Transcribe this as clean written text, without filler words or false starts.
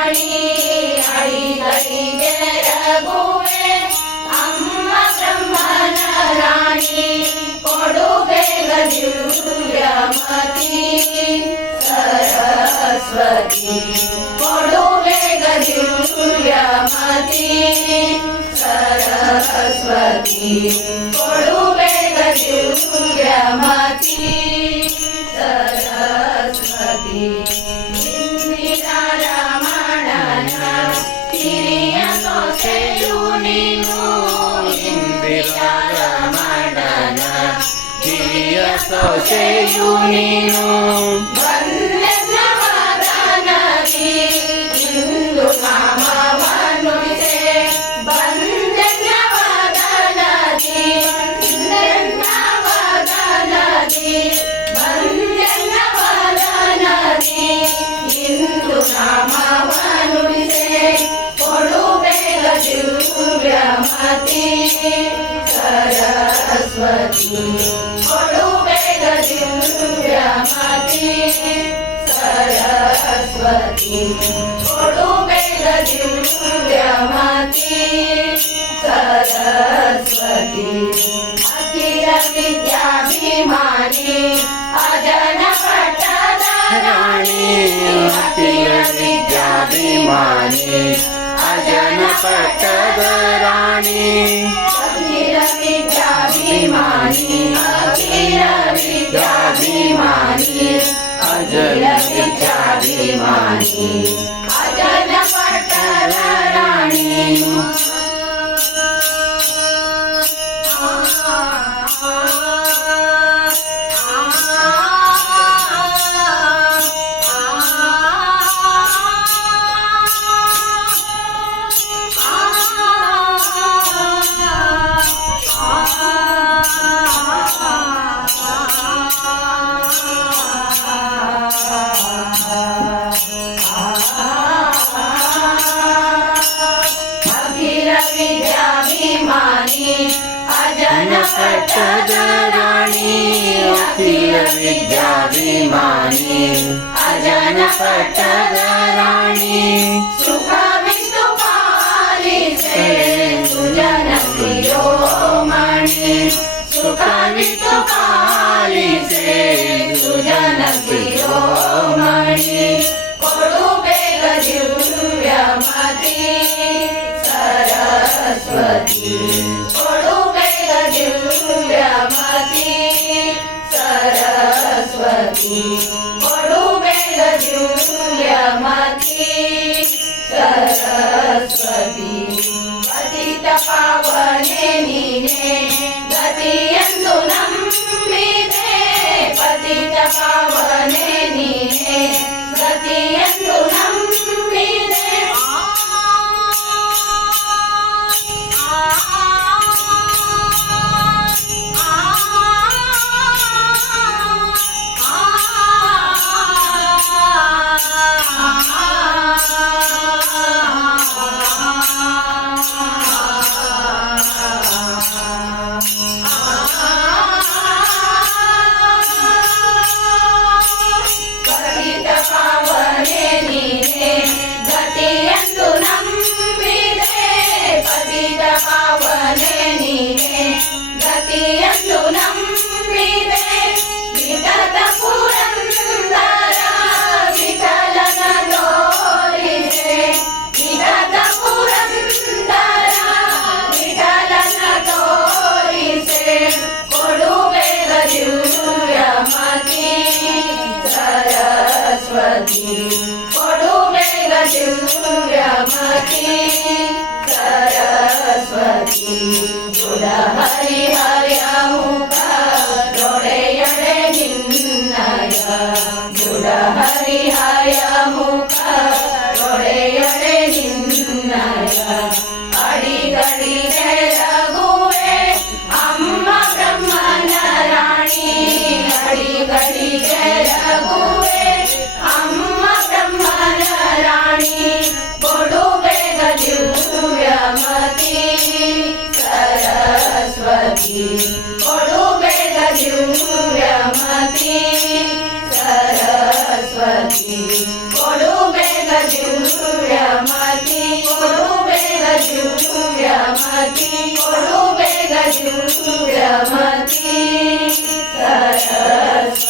ರಾಣಿ ಅಡಿಗಳಿಗೆ ರಘುವೆ ಅಮ್ಮ ಬ್ರಹ್ಮನ ರಾಣಿ ಕೊಡು ಬೇಗ ದಿವ್ಯಮತಿ ಸರಸ್ವತಿ ಕೊಡು ಬೇಗ ದಿವ್ಯಮತಿ ಸರಸ್ವತಿ ಕೊಡು ಬೇಗ ದಿವ್ಯಮತಿ ಸರಸ್ವತಿ ಇಂದಿರಾ ರಮಣನ ಹಿರಿಯ ಸೊಸೆಯು ನೀನು ಇಂದಿರಾ ರಮಣನ ಹಿರಿಯ ಸೊಸೆಯು ನೀನು ಬಂದೆನ್ನವದನದಿ ಇಂದು ನಾಮವನುಡಿದೆ ಬಂದೆನ್ನವದನದಿ ಬಂದೆನ್ನವದನದಿ ಬಂದೆನ್ನವದನದಿ ಇಂದು ನಾಮವನುಡಿದೆ ಕೊಡು ಬೇಗ ದಿವ್ಯಮತಿ ಸರಸ್ವತಿ ಕೊಡು ಬೇಗ ದಿವ್ಯಮತಿ ಸರಸ್ವತಿ ಕೊಡು ಬೇಗ ದಿವ್ಯಮತಿ ಸರಸ್ವತಿ ಅಖಿಲ ವಿದ್ಯಾಭಿಮಾನಿ ಅಜನ ಪಟ್ಟದ ರಾಣಿ ಅಖಿಲ ವಿದ್ಯಾಭಿಮಾನಿ ಅಜನ ಪಟ್ಟದ ರಾಣಿ ಅಖಿಲ ವಿದ್ಯಾಭಿಮಾನಿ ಅಖಿಲ ವಿದ್ಯಾಭಿಮಾನಿ ಅಜನ ವಿದ್ಯಾಭಿಮಾನಿ ಅಜನ ಪಟ್ಟದ ರಾಣಿ ಅಖಿಲ ವಿದ್ಯಾಭಿಮಾನಿ ಅಜನ ಪಟ್ಟದ ರಾಣಿ ಅಖಿಲ ವಿದ್ಯಾಭಿಮಾನಿ ಅಜನ ಪಟ್ಟದ ರಾಣಿ ಸುಖವಿತ್ತು ಪಾಲಿಸೆ ಸುಜನ ಶಿರೋಮಣಿ ಸುಖವಿತ್ತು ಪಾಲಿಸೆ ಸುಜನ ಶಿರೋಮಣಿ ಕೊಡು ಬೇಗ ದಿವ್ಯಮತಿ ಸರಸ್ವತಿ ಕೊಡು ಬೇಗ ದಿವ್ಯಮತಿ ಸರಸ್ವತಿ ಕೊಡು ಬೇಗ ದಿವ್ಯಮತಿ ಸರಸ್ವತಿ ಪತಿತ ಪಾವನೆ ನೀನೆ ಗತಿಯೆಂದು ನಂಬಿದೆ ಪತಿತ ಪಾವನೆ ನೀನೆ ಗತಿಯೆಂದು ನಂಬಿದೆ ಪತಿತ ಪಾವನೆ ನೀನೆ ಗತಿಯೆಂದು ನಂಬಿದೆ ಪತಿತ ಪಾವನೆ ನೀನೆ ಗತಿಯೆಂದು ನಂಬಿದೆ ವಿಗತ ಪುರಂದರ ವಿಠಲನ ತೋರಿದೆ ವಿಗತ ಪುರಂದರ ವಿಠಲನ ತೋರಿಸೆ ಕೊಡು ಬೇಗ ದಿವ್ಯಮತಿ ಸರಸ್ವತಿ ಕೊಡು ಬೇಗ ದಿವ್ಯಮತಿ ಸರಸ್ವತಿ ಗುಡ ಹರಿಹರ ಮುಖ ದೊಡೆಯಡೆ ನಿನ್ನಯ ಗುಡ ಹರಿಹರ ಮುಖ ದೊಡೆಯಡೆ ನಿನ್ನಯ ಅಡಿಗಳಿಗೆ ರಘುವೆ ಅಮ್ಮ ಬ್ರಹ್ಮನ ರಾಣಿ ಅಡಿಗಳಿಗೆ ರಘುವೆ ಅಮ್ಮ ಬ್ರಹ್ಮನ ರಾಣಿ ಕೊಡು ಬೇಗ ದಿವ್ಯಮತಿ ಸರಸ್ವತಿ सूर्यमती कोडू बेग सूर्यमती कोडू बेग सूर्यमती सरस्वती